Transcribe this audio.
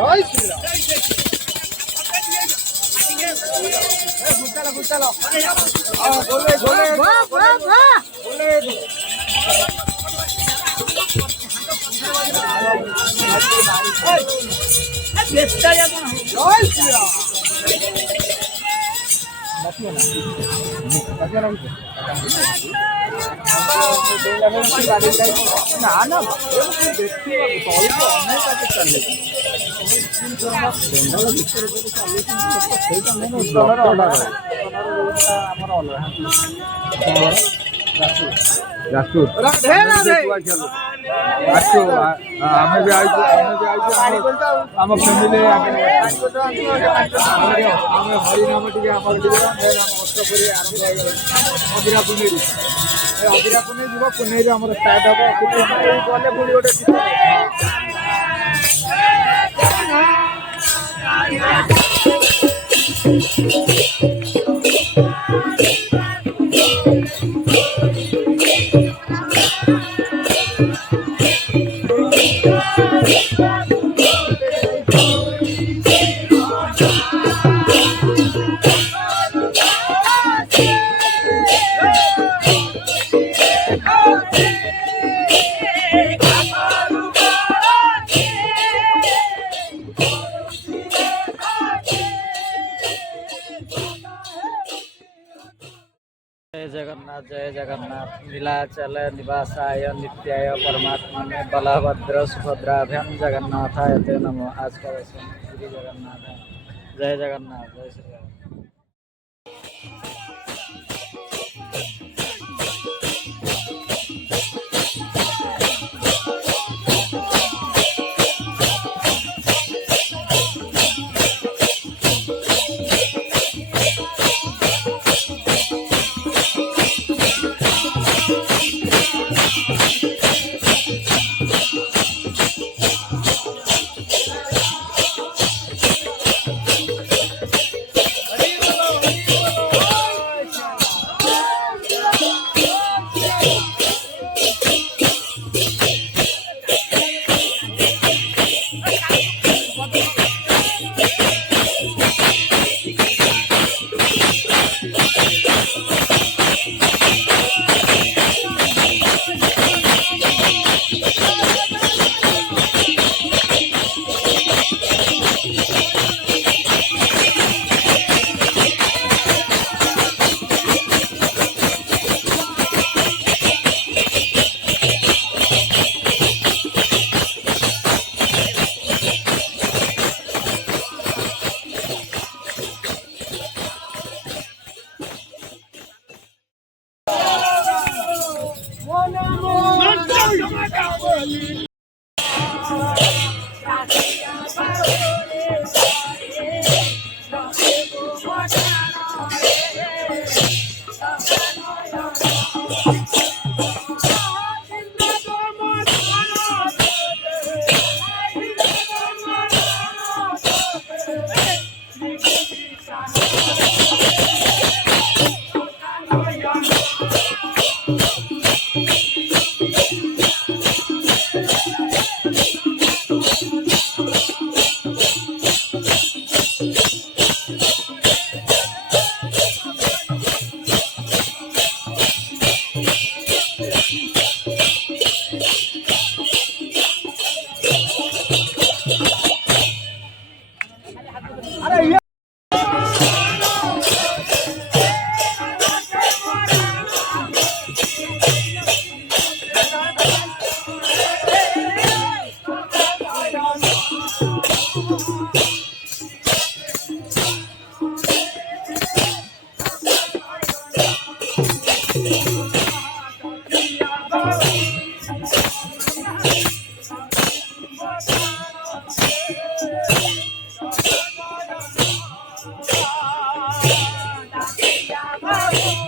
জয় শ্রীরাম। গোলে গোলে গোলে জয় শ্রীরাম। না না দেখতে অল্প অনেক আছে চালে আমার অলগা राजपूत आम भी आई आम फैमिली हरिनाम टे अष्टपुरी आरंभ अगिरा पुनेई अगिरा पुनेई जीव पुनेई आम स्टार्ट हम गले पुणी गोटे जय जगन्नाथ नीलाचल निवासाय नित्याय परमात्मने बलभद्र सुभद्राभ्याम जगन्नाथाय ते नमो। आज का दर्शन श्री जगन्नाथ। जय जगन्नाथ। जय श्री राम। Bye.